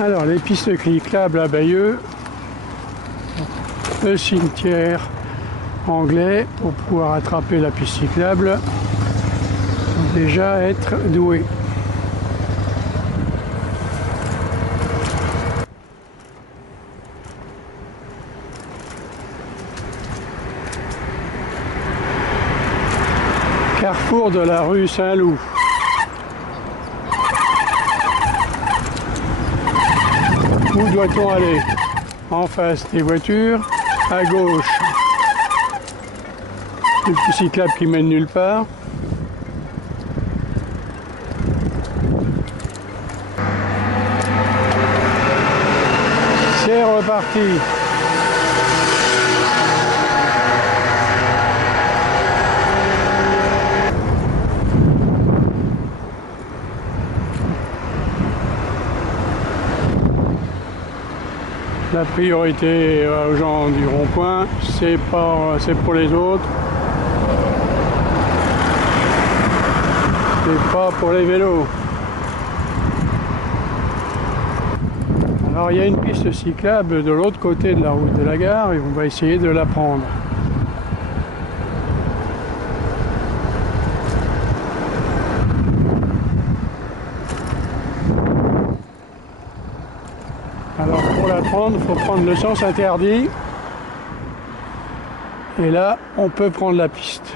Alors, les pistes cyclables à Bayeux, le cimetière anglais, pour pouvoir attraper la piste cyclable, faut déjà être doué. Carrefour de la rue Saint-Loup. Où doit-on aller? En face des voitures, à gauche, le petit cyclable qui mène nulle part. C'est reparti. La priorité aux gens du rond-point, c'est pour les autres, c'est pas pour les vélos. Alors il y a une piste cyclable de l'autre côté de la route de la gare et on va essayer de la prendre. Alors pour la prendre, il faut prendre le sens interdit. Et là, on peut prendre la piste.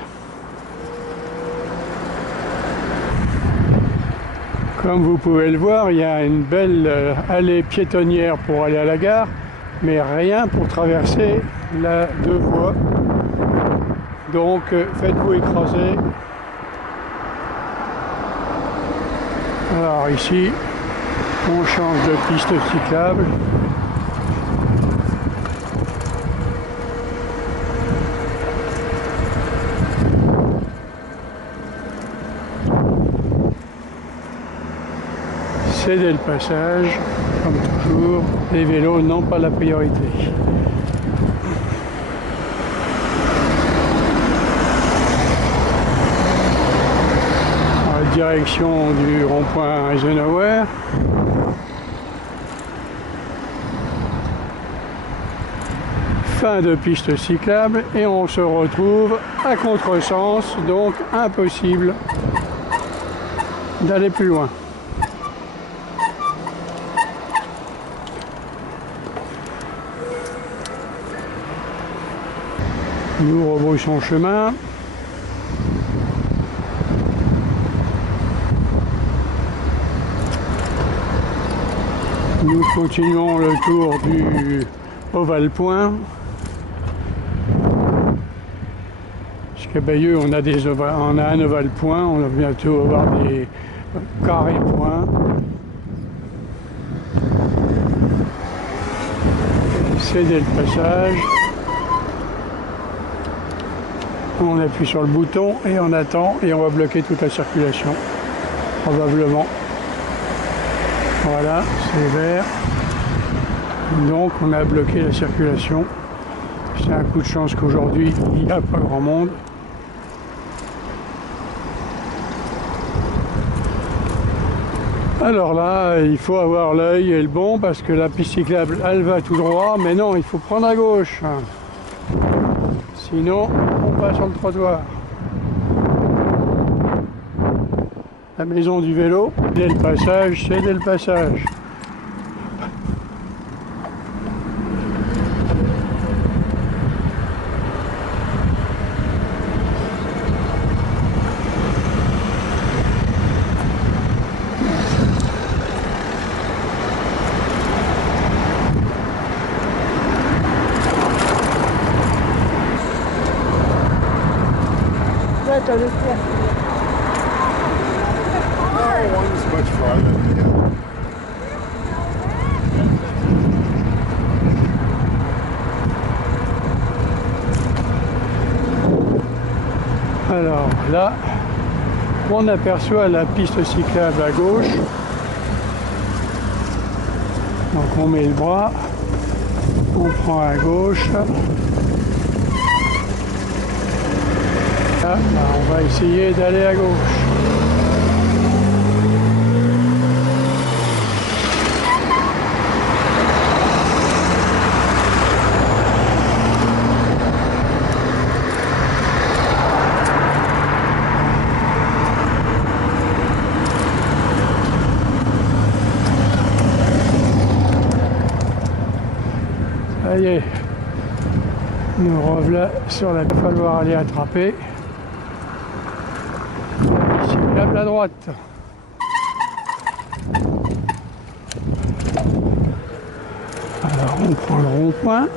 Comme vous pouvez le voir, il y a une belle allée piétonnière pour aller à la gare, mais rien pour traverser la deux voies. Donc faites-vous écraser. Alors ici, on change de piste cyclable. Cédez le passage, comme toujours, les vélos n'ont pas la priorité. En direction du rond-point Eisenhower. Fin de piste cyclable et on se retrouve à contresens, donc impossible d'aller plus loin. Nous rebroussons chemin. Nous continuons le tour du Oval Point. Jusqu'à Bayeux, on a un Oval Point, on va bientôt avoir des carrés points. Cédez le passage. On appuie sur le bouton et on attend et on va bloquer toute la circulation, probablement. Voilà, c'est vert. Donc on a bloqué la circulation. C'est un coup de chance qu'aujourd'hui il n'y a pas grand monde. Alors là, il faut avoir l'œil et le bon parce que la piste cyclable, elle va tout droit, mais non, il faut prendre à gauche. Sinon, on passe sur le trottoir. La maison du vélo, cédez le passage, cédez le passage. T'as le faire. No, one's much farther than the other. Alors là, on aperçoit la piste cyclable à gauche. Donc on met le bras, on prend à gauche. Là, on va essayer d'aller à gauche. y est, nous revoilà sur la... Il va falloir aller attraper la piste cyclable à droite. Alors on prend le rond-point.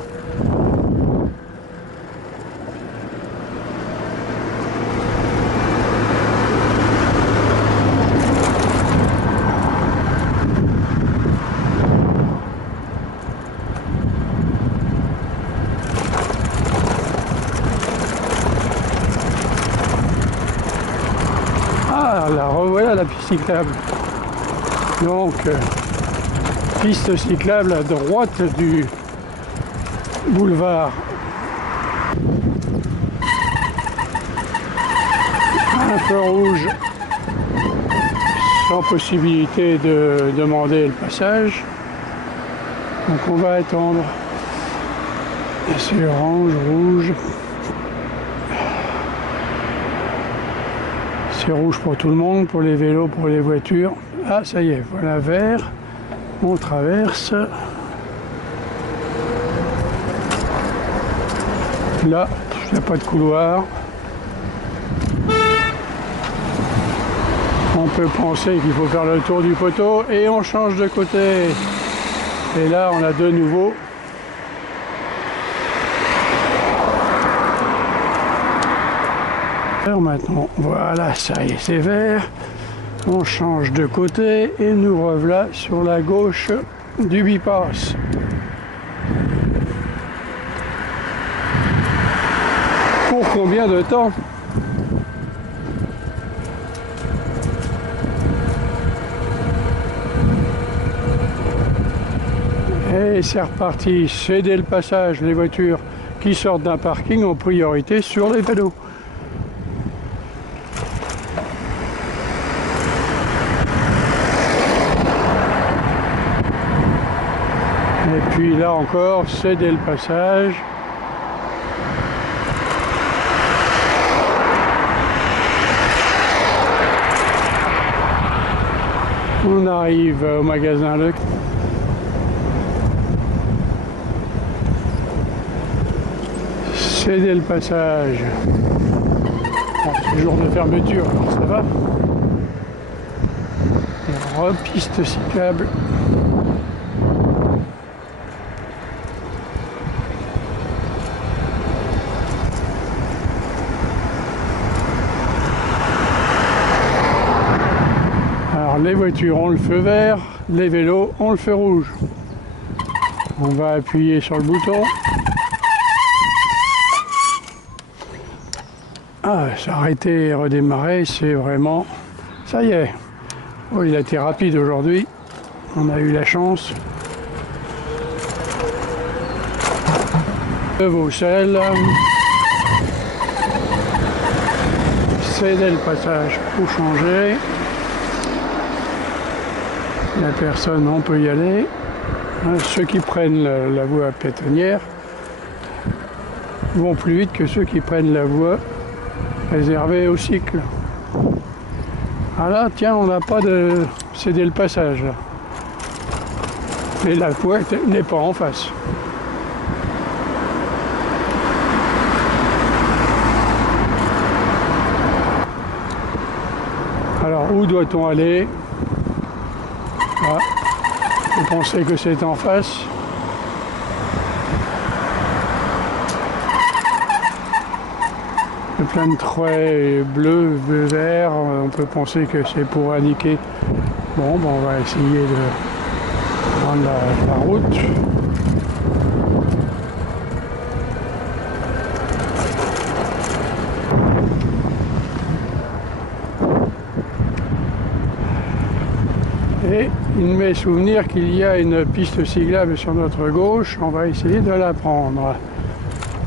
Ah, la revoilà la piste cyclable. Donc, piste cyclable à droite du boulevard. Un feu rouge sans possibilité de demander le passage. Donc on va attendre. C'est orange, rouge. C'est rouge pour tout le monde, pour les vélos, pour les voitures. Ah, ça y est, voilà vert. On traverse. Là, il n'y a pas de couloir. On peut penser qu'il faut faire le tour du poteau et on change de côté. Et là, on a de nouveau maintenant. Voilà, ça y est, c'est vert. On change de côté et nous revoilà sur la gauche du bypass. Pour combien de temps? Et c'est reparti, céder le passage, les voitures qui sortent d'un parking en priorité sur les vélos. Et puis là encore, céder le passage. On arrive au magasin Leclerc. Céder le passage. Bon, c'est jour de fermeture, alors ça va. Et repiste cyclable. Les voitures ont le feu vert, les vélos ont le feu rouge. On va appuyer sur le bouton. Ah, s'arrêter et redémarrer, c'est vraiment... Ça y est. Oh, il a été rapide aujourd'hui. On a eu la chance. Le Vaucelles. Céder le passage pour changer. La personne, on peut y aller. Ceux qui prennent la voie piétonnière vont plus vite que ceux qui prennent la voie réservée au cycle. Ah là, tiens, on n'a pas de céder le passage. Et la voie n'est pas en face. Alors, où doit-on aller? Ah, vous pensez que c'est en face? Il y a plein de traits bleus, verts. On peut penser que c'est pour indiquer. Bon, ben on va essayer de prendre la route. Et il m'est souvenir qu'il y a une piste cyclable sur notre gauche, on va essayer de la prendre.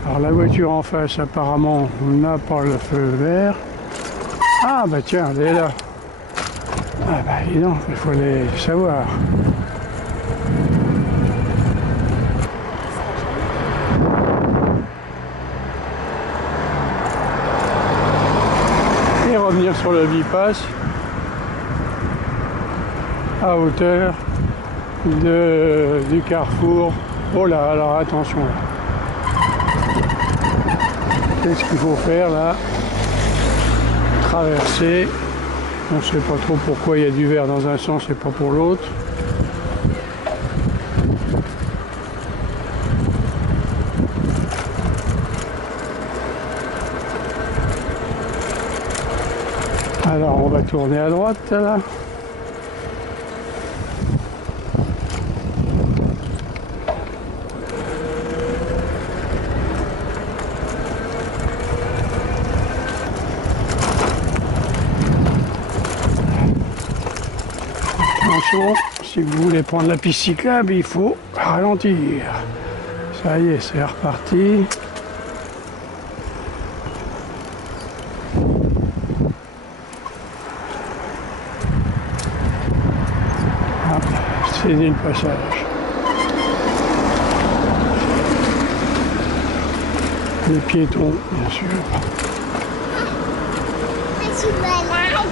Alors la voiture en face apparemment n'a pas le feu vert. Ah bah tiens, elle est là. Ah bah dis donc, il faut les savoir. Et revenir sur le bypass à hauteur du carrefour Oh là, alors attention là. Qu'est-ce qu'il faut faire là? Traverser. On ne sait pas trop pourquoi il y a du vert dans un sens et pas pour l'autre. Alors on va tourner à droite là. Attention, si vous voulez prendre la piste cyclable, il faut ralentir. Ça y est, c'est reparti. Céder le passage. Les piétons, bien sûr. Je suis malade.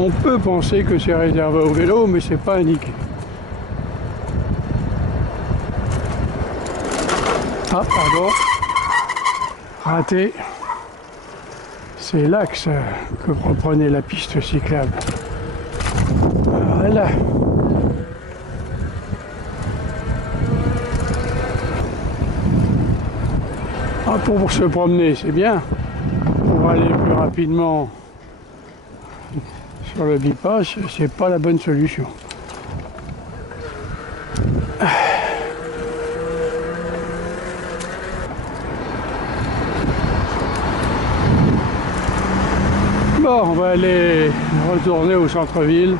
On peut penser que c'est réservé au vélo, mais c'est pas indiqué. Ah, pardon. Raté. C'est l'axe que reprenait la piste cyclable. Voilà. Ah, pour se promener, c'est bien. Pour aller plus rapidement sur le bypass, c'est pas la bonne solution. Bon, on va aller retourner au centre-ville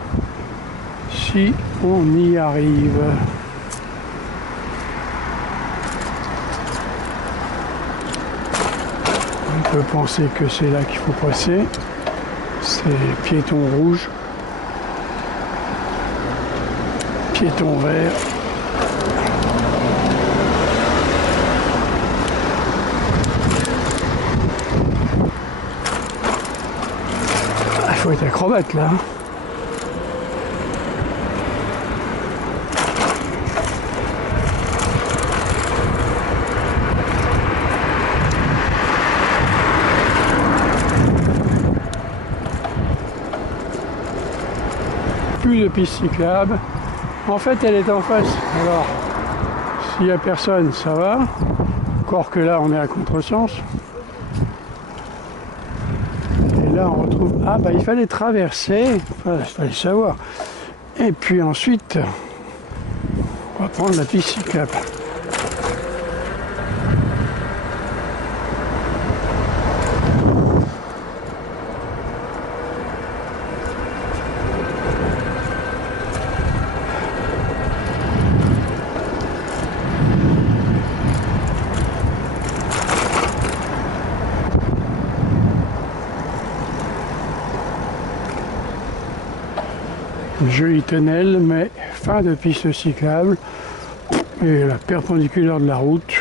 si on y arrive. On peut penser que c'est là qu'il faut passer. C'est piéton rouge, piéton vert. Il faut être acrobate là. Plus de piste cyclable. En fait, elle est en face. Alors, s'il n'y a personne, ça va. Encore que là, on est à contresens. Et là, on retrouve... Ah, bah, il fallait traverser. Enfin, il fallait savoir. Et puis ensuite, on va prendre la piste cyclable. Joli tunnel, mais fin de piste cyclable et la perpendiculaire de la route.